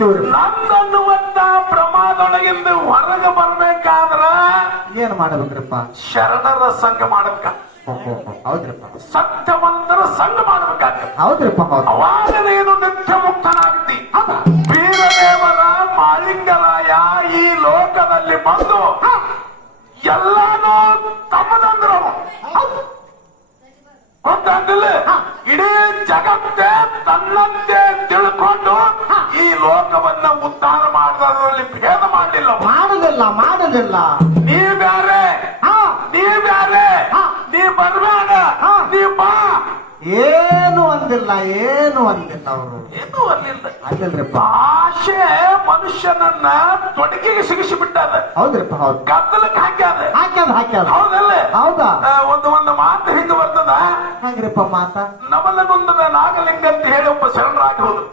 ಆಗಿರ್ತೀವ್ರಿ. ನಂದನ್ನುವಂತ ಪ್ರಮಾದೊಳಗಿಂದ ಹೊರಗೆ ಬರ್ಬೇಕಾದ್ರ ಏನ್ ಮಾಡ್ಬೇಕ್ರಿಪ್ಪ? ಶರಣರ ಸಂಘ ಮಾಡ್ಬೇಕ. ಹೌದ್ರಿಪ್ಪ. ಸತ್ಯವಂತರ ಸಂಘ ಮಾಡ್ಬೇಕಾಗ್ತದೆ. ಹೌದ್ರಿಪ್ಪ. ಹೌದು. ಅವಾಗ ನೀನು ನಿತ್ಯ ಮುಕ್ತನಾಗ್ತಿ. ವೀರದೇವರ ಮಾಳಿಂಗರಾಯ ಈ ಲೋಕದಲ್ಲಿ ಬಂದು ಎಲ್ಲಾನು ತಮ್ಮದಂದ್ರು ಗೊತ್ತಾಗಲಿಲ್ಲ. ಇಡೀ ಜಗತ್ತೇ ತನ್ನಂತೆ ತಿಳ್ಕೊಂಡು ಈ ಲೋಕವನ್ನ ಉದ್ಧಾರ ಮಾಡೋದ್ರಲ್ಲಿ ಭೇದ ಮಾಡಲಿಲ್ಲ. ಮಾಡುದಿಲ್ಲ. ನೀ ಬ್ಯಾರೆ, ನೀ ಬ್ಯಾರೆ, ನೀ ಬರ್ಬೇಡ, ನೀ ಬಾ. ಏನು ಅಂದಿಲ್ಲ ಅವರು. ಏನು ಅಲ್ಲಿಲ್ರಿಪ್ಪ. ಆಶೆ ಮನುಷ್ಯನನ್ನ ತೊಡಗಿಗೆ ಸಿಗಿಸಿಬಿಟ್ಟದ. ಹೌದ್ರಿಪ್ಪ. ಹೌದು. ಗದ್ದಲಕ್ಕೆ ಹಾಕ್ಯಾದ. ಹೌದಲ್ಲ? ಹೌದಾ? ಒಂದು ಮಾತು ಹಿಂಗ ಬರ್ತದ. ಹೆಂಗ್ರಿಪ್ಪ ಮಾತ? ನವಲಗುಂದದ ನಾಗಲಿಂಗ ಅಂತ ಹೇಳಿ ಒಬ್ಬ ಶರಣರಾಗಿ ಹೋದ್ರು.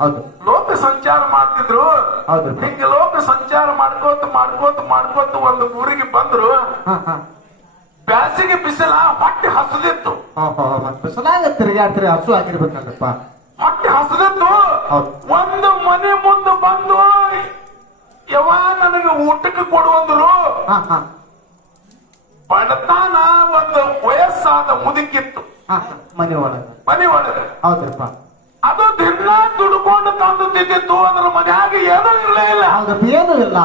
ಹೌದು. ಲೋಕ ಸಂಚಾರ ಮಾಡ್ತಿದ್ರು. ಹೌದು. ಹಿಂಗ ಲೋಕ ಸಂಚಾರ ಮಾಡ್ಕೋತ ಒಂದು ಊರಿಗೆ ಬಂದ್ರು. ಬ್ಯಾಸಿಗೆ ಬಿಸಿಲ ಹೊಟ್ಟೆ ಹಸದಿತ್ತು. ಬಿಸಿಲಾಗ ತಿರುಗಾಡ್ತಿರಿ, ಹಸು ಹಾಕಿರ್ಬೇಕಲ್ರಪ್ಪ. ಹೊಟ್ಟೆ ಹಸದಿತ್ತು. ಒಂದು ಮನೆ ಮುಂದೆ ಬಂದು ಯಾವ ನನಗೆ ಊಟಕ್ಕೆ ಕೊಡುವಂದ್ರು. ಬಡತಾನ ಒಂದು ವಯಸ್ಸಾದ ಮುದುಕಿತ್ತು ಮನೆ ಒಳಗೆ. ಹೌದ್ರಪ್ಪ. ಅದು ದಿನ ದುಡ್ಕೊಂಡು ತಂದು ತಿಂದಿತ್ತು. ಅದ್ರ ಮನ್ಯಾಗ ಏನೂ ಇರಲೇ ಇಲ್ಲ. ಏನೂ ಇಲ್ಲ.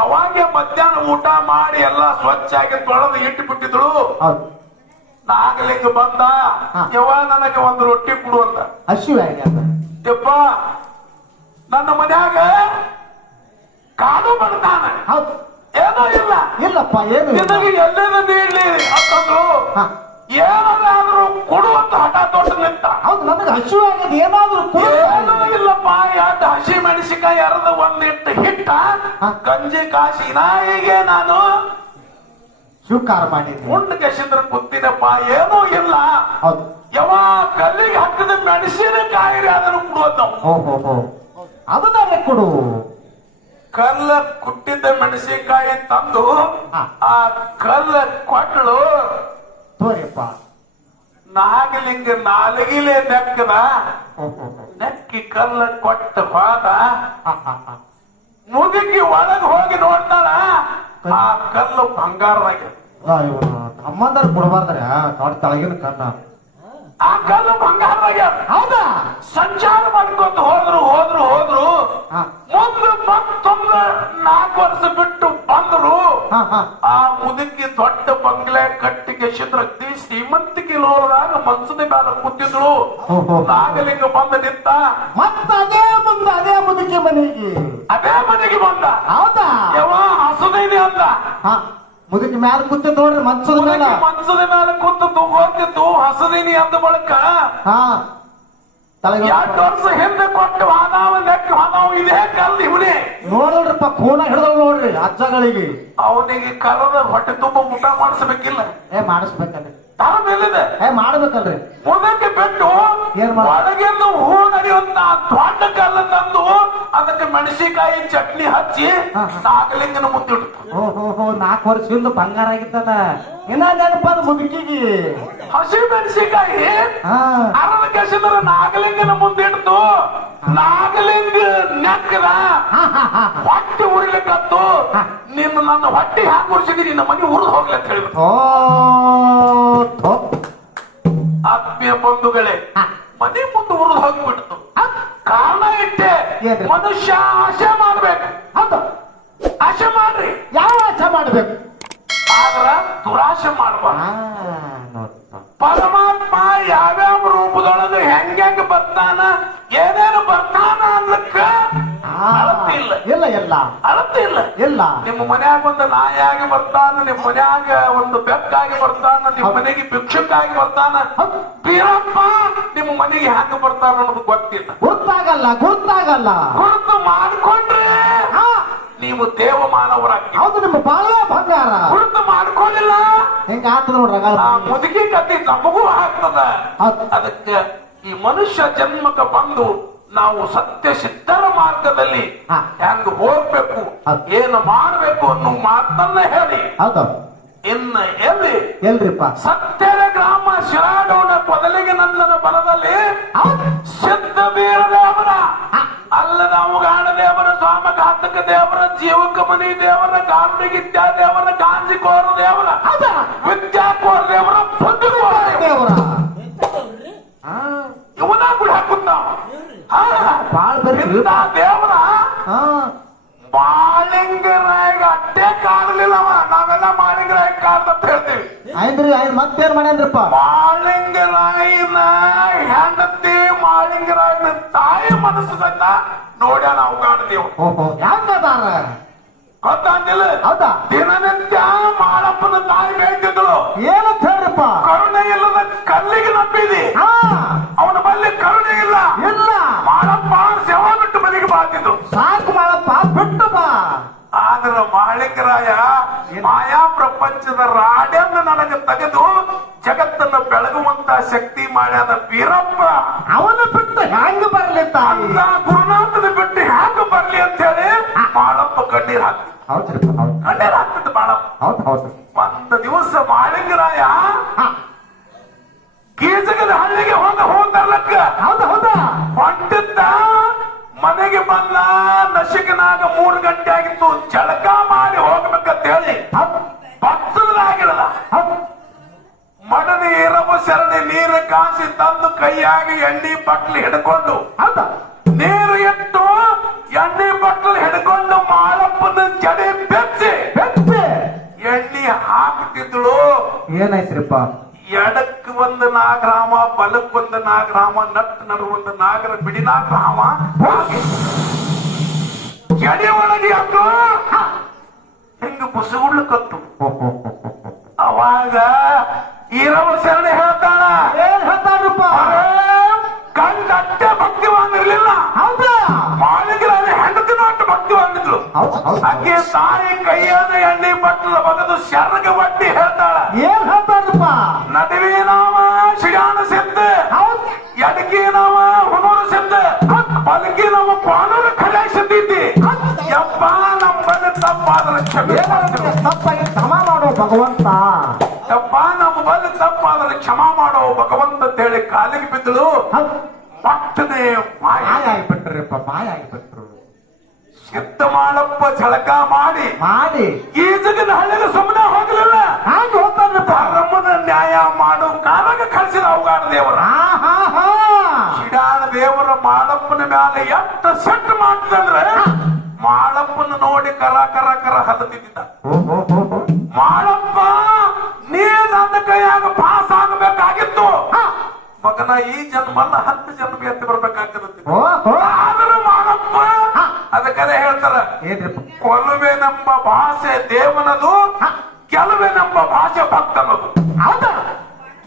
ಅವಾಗೆ ಮಧ್ಯಾಹ್ನ ಊಟ ಮಾಡಿ ಎಲ್ಲ ಸ್ವಚ್ಛಾಗಿ ತೊಳೆದು ಇಟ್ಟು ಬಿಟ್ಟಿದ್ರು. ನಾಗಲಿಂಗ ಬಂದ. ಯವ್ವ ನನಗೆ ಒಂದು ರೊಟ್ಟಿ ಕೊಡುವಂತ. ಯಪ್ಪ ನನ್ನ ಮನ್ಯಾಗ ಕಾಡು ಬಡ್ತಾನ, ಏನೂ ಇಲ್ಲಪ್ಪ. ಏನು ನಿನಗೆ ಎಲ್ಲೇನ ನೀಡ್ಲಿ ಅಂತಂದ್ರು. ಏನಾದ್ರೂ ಕೊಡುವಂತ ಹಠ ತೊಟ್ಟು ನಿಂತ. ಹೌದು, ನನಗೆ ಹಸಿವು ಆಗಿದೆ, ಏನಾದ್ರೂ ಏನೂ ಇಲ್ಲಪ್ಪ. ಎರಡು ಹಸಿ ಮೆಣಸಿಕಾಯಿ ಅರ್ಧ ಒಂದಿಟ್ಟು ಹಿಟ್ಟ ಗಂಜಿ ಕಾಸಿ ನಾಯಿಗೆ ನಾನು ಸ್ವೀಕಾರ ಮಾಡಿದ್ದೆ. ಉಂಡು ಕೆಸಿದ್ರ ಕೂತಿನಪ್ಪ. ಏನೂ ಇಲ್ಲ. ಹೌದು. ಯಾವ ಕಲ್ಲಿಗೆ ಹಾಕಿದ ಮೆಣಸಿನಕಾಯಿ ಅದನ್ನು ಕೊಡುವಂತ. ಅದನ್ನೇ ಕೊಡು. ಕಲ್ಲ ಕುಟ್ಟಿದ್ದ ಮೆಣಸಿನಕಾಯಿ ತಂದು ಆ ಕಲ್ಲ ಕೊಟ್ಟಳು. ತೋರಿಪ್ಪ. ನಾಗಲಿಂಗ ನಾಲಗಿಲೆ ನೆಕ್ಕದ. ನೆಕ್ಕಿ ಕಲ್ಲ ಕೊಟ್ಟ ಹೋದ. ಮುದುಕಿ ಒಳಗೆ ಹೋಗಿ ನೋಡ್ತಾಳ. ಆ ಕಲ್ಲು ಬಂಗಾರದಾಗ. ತಮ್ಮಂದರ್ ಕೊಡಬಾರ್ದ್ರೆ ತಳಗಿನ ಕಲ್ಲ. ಆ ಕಲ್ಲು ಬಂಗಾರದಾಗ. ಹೌದಾ? ಸಂಚಾರ ಮಾಡ್ಕೊಂತ ಹೋದ್ರು. ಮುಂದೆ ಮತ್ತೊಂದು 4 ವರ್ಷ ಬಿಟ್ಟು ಬಂದ್ರು. ಆ ಮುದುಕಿ ದೊಡ್ಡ ಬಂಗ್ಲೆ ಕಟ್ಟಿಗೆ ಶಿದ್ರಕ್ತಿ ಶ್ರೀಮಂತಿಕೆ ಲೋಲದಾಗ ಮನ್ಸದ ಮೇಲೆ ಕೂತಿದ್ರು. ನಾಗಲಿಂಗ ಬಂದ ನಿಂತ. ಮತ್ತ ಅದೇ ಮುದುಕಿ ಮನೆಗೆ ಬಂದ. ಹೌದಾ? ಯಾವ ಹಸದೇನಿ ಅಂದ. ಮುದುಕಿ ಮ್ಯಾಲ ಕೂತಿದ್ ನೋಡ್ರಿ, ಮನ್ಸದ ಮೇಲೆ ಕೂತು ಹೋಗ್ತಿತ್ತು. ಹಸದೇನಿ ಅಂದ ಬಳಕ 2 ವರ್ಷ ಹಿಂದೆ ಕೊಟ್ಟು ಹಾದಾವ್ ಇದೇ ಕಲ್ಲು ಇವನೇ ನೋಡ್ರಪ್ಪ. ಖೂನ ಹಿಡಿದವ್ ನೋಡ್ರಿ ಅಜ್ಜಗಳಿಗೆ. ಅವನಿಗೆ ಕರದ ಹೊಟ್ಟೆ ತುಂಬ ಊಟ ಮಾಡಿಸ್ಬೇಕಿಲ್ಲ? ಮಾಡಿಸ್ಬೇಕಲ್ರಿ. ತರ ಮೇಲಿದೆ. ಮಾಡ್ಬೇಕಲ್ರಿ. ಮುಂದಕ್ಕೆ ಬಿಟ್ಟು ಒಳಗೆಂದು ಹೂ ನಡೆಯುವಂತ ದೊಡ್ಡ ಕಲ್ಲು ತಂದು ಅದಕ್ಕೆ ಮೆಣಸಿನಕಾಯಿ ಚಟ್ನಿ ಹಚ್ಚಿ ನಾಗಲಿಂಗನ ಮುಂದಿಡ್ತು. 4 ವರ್ಷದಿಂದ ಬಂಗಾರ ಆಗಿತ್ತಲ್ಲ. ಇನ್ನ ನೆನಪದ ಮುದುಕಿಗೆ. ಹಸಿ ಮೆಣಸಿನಕಾಯಿ ಅರದ ಕೆಸಿದ್ರ ನಾಗಲಿಂಗನ ಮುಂದಿಡ್ತು. ನಾಗಲಿಂಗ ನೆಕ್ಕದ ಹೊಟ್ಟೆ ಉರಿಲಿಕ್ಕತ್ತು. ನನ್ನ ಹೊಟ್ಟೆ ಹ್ಯಾಂಗ ಉರಿಸಿದಿ, ನಿನ್ನ ಮನೆ ಉರಿದು ಹೋಗ್ಲಿ ಅಂತ ಹೇಳ್ಬಿಟ್ಟು. ಆತ್ಮೀಯ ಬಂಧುಗಳೇ, ಮನೆ ಮುಂದೆ ಉರಿದು ಹೋಗ್ಬಿಡ್ತು. ಕಾರಣ ಇಟ್ಟೆ. ಮನುಷ್ಯ ಆಸೆ ಮಾಡ್ಬೇಕು. ಆಸೆ ಮಾಡ್ರಿ. ಯಾವ ಆಸೆ ಮಾಡ್ಬೇಕು? ಆದ್ರ ದುರಾಶೆ ಮಾಡ್ಬಾರ್ದು. ಪರಮಾತ್ಮ ಯಾವ್ಯಾವ ರೂಪದೊಳಗೆ ಹೆಂಗ ಬರ್ತಾನ, ಏನೇನು ಬರ್ತಾನ ಅನ್ಲಕ್ಕ ಅಳತೆ ಇಲ್ಲ. ನಿಮ್ಮ ಮನ್ಯಾಗ ಒಂದು ನಾಯಿಯಾಗಿ ಬರ್ತಾನ, ನಿಮ್ಮ ಮನ್ಯಾಗ ಒಂದು ಬೆಕ್ಕಾಗಿ ಬರ್ತಾನ, ನಿಮ್ಮ ಮನೆಗೆ ಭಿಕ್ಷುಕಾಗಿ ಬರ್ತಾನ. ಬೀರಪ್ಪ ನಿಮ್ಮ ಮನೆಗೆ ಹೆಂಗ ಬರ್ತಾನ ಅನ್ನೋದು ಗೊತ್ತಾಗಲ್ಲ. ಗುರುತು ಮಾಡ್ಕೊಂಡ್ರೆ ನೀವು ದೇವಮಾನವರಾಗಿ. ಹೌದು, ನಿಮ್ಮ ಬಾಳ ಬಂಗಾರ. ಗುರುತು ಮಾಡ್ಕೊಳ್ಳಿಲ್ಲ ಹೆಂಗ ಆಗ್ತದ ನೋಡ್ರ. ಮುದುಕಿ ಕತ್ತಿ ನಮಗೂ ಆಗ್ತದ. ಅದಕ್ಕೆ ಈ ಮನುಷ್ಯ ಜನ್ಮಕ್ಕೆ ಬಂದು ನಾವು ಸತ್ಯ ಸಿದ್ಧರ ಮಾರ್ಗದಲ್ಲಿ ಹೆಂಗ ಹೋಗ್ಬೇಕು, ಏನು ಮಾಡ್ಬೇಕು ಅನ್ನೋ ಮಾತನ್ನ ಹೇಳಿ. ಇನ್ನು ಎಲ್ರಿಪ್ಪ ಸತ್ಯದ ಗ್ರಾಮ ಶಿರಾಡೋಣ ಮೊದಲಿಗೆ ನಂದನ ಬಲದಲ್ಲಿ ಸಿದ್ಧ ಬೀರದೇವರ ಅಲ್ಲ ನಾವು ಗಾಣ ದೇವರ ಸ್ವಾಮಘಾತಕ ದೇವರ ಜೀವಕ ಮನಿ ದೇವರ ಗಾರುಡಿಗಿತ್ಯ ದೇವರ ಗಾಂಜಿಕೋರ ದೇವರ ವಿದ್ಯಾಕೋರ ದೇವರ ಬುದ್ಧಿಕೋರ ದೇವರ ಇವನ ಕೂಡ ಹಾಕುತ್ತಾವ ದೇವರ ಮಾಳಿಂಗರಾಯಗ ಅಡ್ಡೆ ಕಾಣಲಿಲ್ಲವ ನಾವೆಲ್ಲ ಮಾಳಿಂಗರಾಯ ಕಾರಣ ಅಂತ ಹೇಳ್ತೀವಿ ಆಯ್ತ್ರಿ ಆಯ್ತು ಮತ್ತೇನ್ ಮಾಡ್ಯಾನ್ರಿಪ್ಪ ಮಾಳಿಂಗರಾಯನ ಹೆಂಡತಿ ಮಾಳಿಂಗರಾಯನ ತಾಯಿ ಮನಸ್ಸು ಸಹಿತ ನೋಡ್ಯ ನಾವು ಕಾಣ್ತೀವಿ ಓಹೋ ಯಾಕದಾರ ಗೊತ್ತಾಗಿಲ್ಲ ಹೌದಾ ದಿನನಿತ್ಯ ಮಾಳಪ್ಪನ ತಾಯಿ ಬೇಡ್ತಿದ್ರು ಏನಂತ ಹೇಳ್ರಿಪ್ಪ ಕರುಣೆ ಇಲ್ಲದ ಕಲ್ಲಿಗೆ ನಂಬಿದಿ ಅವನ ಬಲ್ಲಿ ಕರುಣೆ ಇಲ್ಲ ಇಲ್ಲ ಮಾಳಪ್ಪ ಸೇವಾ ಬಿಟ್ಟು ಮನೆಗೆ ಬಾತಿದ್ದು ಸಾಕು ಮಾಡಪ್ಪ ಬಿಟ್ಟು ಬಾ ಆದ್ರ ಮಾಳಿಂಗರಾಯ ಮಾಯಾ ಪ್ರಪಂಚದ ರಾಡ್ಯನ್ನ ನನಗೆ ತೆಗೆದು ಜಗತ್ತನ್ನ ಬೆಳಗುವಂತ ಶಕ್ತಿ ಮಾಡ್ಯಾದ ಬೀರಪ್ಪ ಅವನು ಬಿಟ್ಟು ಹೆಂಗ ಬರ್ಲಿತ್ತ ಅಂತ ಗುರುನಾಥನ ಬಿಟ್ಟು ಹ್ಯಾಂಗ ಬರ್ಲಿ ಅಂತ ಹೇಳಿ ಮಾಳಪ್ಪ ಕಣ್ಣೀರ್ ಹಾಕ್ತಿ ಹೌದ್ರಿಪ್ಪ ಹೌದು ಕಣ್ಣೀರ್ ಹಾಕ್ತಿದ್ದ ಮಾಳಪ್ಪ ಹೌದು ಹೌದು ಒಂದು ದಿವಸ ಮಾಳಿಂಗರಾಯ ಕೀಚಕದ ಹಳ್ಳಿಗೆ ಹೋಗ್ತಾರಲಕ್ಕ ಹೌದಾ ಹೌದಾ ಹೊಂಟಿದ್ದ ಮನೆಗೆ ಬಂದ ನಶಿಕನಾಗ 3 ಗಂಟೆ ಆಗಿತ್ತು ಜಳಕ ಮಾಡಿ ಹೋಗ್ಬೇಕಂತ ಹೇಳಿ ಭಕ್ತರಾಗಿರಲ್ಲ ಮಡನಿ ರವ ಸರಣಿ ನೀರು ಕಾಸಿ ತಂದು ಕೈಯಾಗಿ ಎಣ್ಣೆ ಬಟ್ಲು ಹಿಡ್ಕೊಂಡು ಹೌದಾ ನೀರು ಇಟ್ಟು ಎಣ್ಣೆ ಬಟ್ಲು ಹಿಡ್ಕೊಂಡು ಮಾಳಪ್ಪನ ಜಡೆ ಬೆಚ್ಚಿ ಬೆಚ್ಚಿ ಎಣ್ಣೆ ಹಾಕ್ತಿದ್ಳು ಏನಾಯ್ತ್ರಿಪ್ಪ ಎಡಕ್ ಒಂದು ನಾಗರಾಮ ಬಲಕ್ ಒಂದು ನಾಗರಾಮ ನಟ್ ನಡು ಒಂದು ನಾಗರ ಬಿಡಿ ನಾಗರಾಮ ಎಡೆ ಒಳಗೆ ಅದು ಹಿಂಗ ಬುಸುಗುಳ್ಕತ್ತು ಅವಾಗ ಈರವ ಶರಣೆ ಹೇಳ್ತಾಳ ಏನ್ ಹೇಳ್ತಾರಪ್ಪ ಕಂಡಟ್ಟೆ ಭಕ್ತಿವಾಗಿರ್ಲಿಲ್ಲ ಹೌದಾ ಮಾಳಿಗರಾಯ ಹೆಂಡತಿನ ಅಟ್ಟು ಭಕ್ತಿವಾಗಿದ್ಲು ಅಕ್ಕೆ ತಾಯಿ ಕೈಯಾದ ಎಣ್ಣೆ ಬಟ್ಟಲ ಬಗದು ಶರ್ಗ ಬಟ್ಟಿ ಹೇಳ್ತಾಳ ಏನ್ ಹೇಳ್ತಾರಪ್ಪ ನಡುವೆ ನಾವ ಶಿಗಾಣ ಸಿದ್ಧ ಎಡಕಿ ನಾವ ಹುನೂರು ಸಿದ್ಧ ಬಲಕಿ ನಾವು ಕಾನೂನು ಖರೆ ಸಿದ್ದಿದ್ದಿ ಯಪ್ಪ ನಮ್ಮಲ್ಲಿ ತಪ್ಪಾದ್ರೆ ಕ್ಷಮೆ ತಪ್ಪಾಗಿ ಕ್ಷಮ ಮಾಡೋ ಭಗವಂತ ಯಪ್ಪ ನಮ್ಮ ಬಲ್ಲಿ ತಪ್ಪಾದ್ರೆ ಕ್ಷಮಾ ಮಾಡೋ ಭಗವಂತ ಅಂತ ಹೇಳಿ ಕಾಲಿಗೆ ಬಿದ್ದಳು ಪಟ್ಟನೆ ಮಾಯ ಆಗ್ಬಿಟ್ರಿಪ್ಪ ಮಾಯ ಆಗ್ಬಿಟ್ರು ಸಿದ್ಧ ಮಾಳಪ್ಪ ಝಳಕ ಮಾಡಿ ಈಜಗಿನ ಹಳ್ಳಿಗೆ ಸುಮ್ಮನೆ ಹೋಗಲಿಲ್ಲ ಹಾಗೆ ಹೋಗ್ತಾರಪ್ಪ ನಮ್ಮನ್ನ ನ್ಯಾಯ ಮಾಡು ಕಾಲಾಗ ಕಳಿಸಿದ ಅವಗಾಡ ದೇವರ ಶಿಡಾಣ ದೇವರ ಮಾಳಪ್ಪನ ಮ್ಯಾಲೆ ಎಷ್ಟು ಸೆಟ್ ಮಾಡ್ತಂದ್ರೆ ಮಾಳಪ್ಪನ ನೋಡಿ ಕರ ಕರ ಕರ ಹದತಿದ್ದ ಮಾಳಪ್ಪ ನೀ ನನ್ನ ಕೈಯಾಗ ಪಾಸ್ ಆಗಬೇಕಾಗಿತ್ತು ಮಗನ ಈ ಜನ್ಮಲ್ಲ 10 ಜನ್ಮ ಎತ್ತಿ ಬರ್ಬೇಕಾಗ್ತದೆ ಆದರೂ ಮಾಳಪ್ಪ ಅದಕ್ಕದೇ ಹೇಳ್ತಾರ ಕೊಲುವೆನೆಂಬ ಭಾಷೆ ದೇವನದು ಕೆಲವೆನೆಂಬ ಭಾಷೆ ಭಕ್ತನದು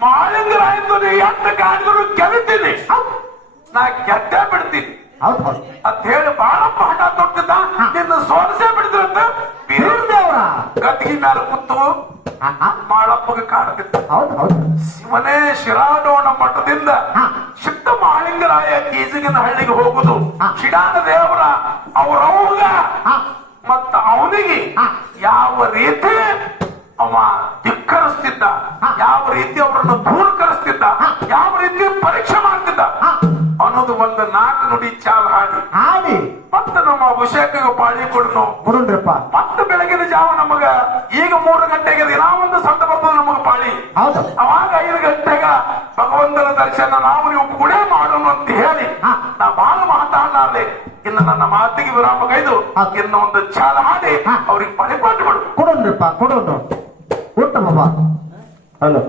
ಮಾಳಿಂಗರಾಯಂದು ನೀ ಎಂತ ಕಾಣಿದ್ರು ಗೆಲ್ತೀನಿ ನಾ ಗೆದ್ದೇ ಬಿಡ್ತೀನಿ ಅಂತ ಹೇಳಿ ಬಾಳಪ್ಪ ಹಠ ತೊಟ್ಟಿದ್ದ ನಿನ್ನ ಸೋಲಿಸೇ ಬಿಡಿದ್ರಂತ ದೇವರ ಗದ್ದಿಗೆ ಮೇಲೆ ಕೂತು ಮಾಳಪ್ಪಗೆ ಕಾಡ್ತಿದ್ದ ಶಿವನೇ ಶಿರಾಡೋಣ ಮಠದಿಂದ ಸಿದ್ಧ ಮಾಳಿಂಗರಾಯ ಕೀಜಗಿನ ಹಳ್ಳಿಗೆ ಹೋಗುದು ಶಿಡಾನ ದೇವರ ಅವರವ್ಗ ಮತ್ತ ಅವನಿಗೆ ಯಾವ ರೀತಿ ಅವ ಧಿಕ್ಕರಿಸ್ತಿದ್ದ ಯಾವ ರೀತಿ ಅವರನ್ನು ದೂರಕರಿಸ್ತಿದ್ದ ಯಾವ ರೀತಿ ಪರೀಕ್ಷೆ ಮಾಡ್ತಿದ್ದ ಅನ್ನೋದು ಒಂದು 4 ನುಡಿ ಚಾಲ್ ಹಾಡಿ ಮತ್ತೆ ನಮ್ಮ ಅಭಿಷೇಕ ಪಾಳಿ ಕೊಡ್ರಪ್ಪ ಮತ್ತೆ ಬೆಳಗಿನ ಜಾವ ನಮಗ ಈಗ 3 ಗಂಟೆಗೆ ದಿನ ಒಂದು ಸಂತ ಬರ್ತದೆ ನಮಗ ಪಾಳಿ ಅವಾಗ 5 ಗಂಟೆಗ ಭಗವಂತನ ದರ್ಶನ ನಾವು ನೀವು ಕೂಡ ಮಾಡೋಣ ಅಂತ ಹೇಳಿ ನಾ ಬಹಳ ಮಾತಾಡಲಾರ್ದೆ ಇನ್ನು ನನ್ನ ಮಾತಿಗೆ ವಿರಾಮ ಕೈದು ಇನ್ನು ಒಂದು ಚಾಲ ಹಾಡಿ ಅವ್ರಿಗೆ ಪಾಳಿ ಕೊಟ್ಟು ಬಿಡು ಕೊಡೋಣ್ರಪ್ಪ ಕೊಡೋಣ ಊಟ ಬಾಬಾ ಹಲೋ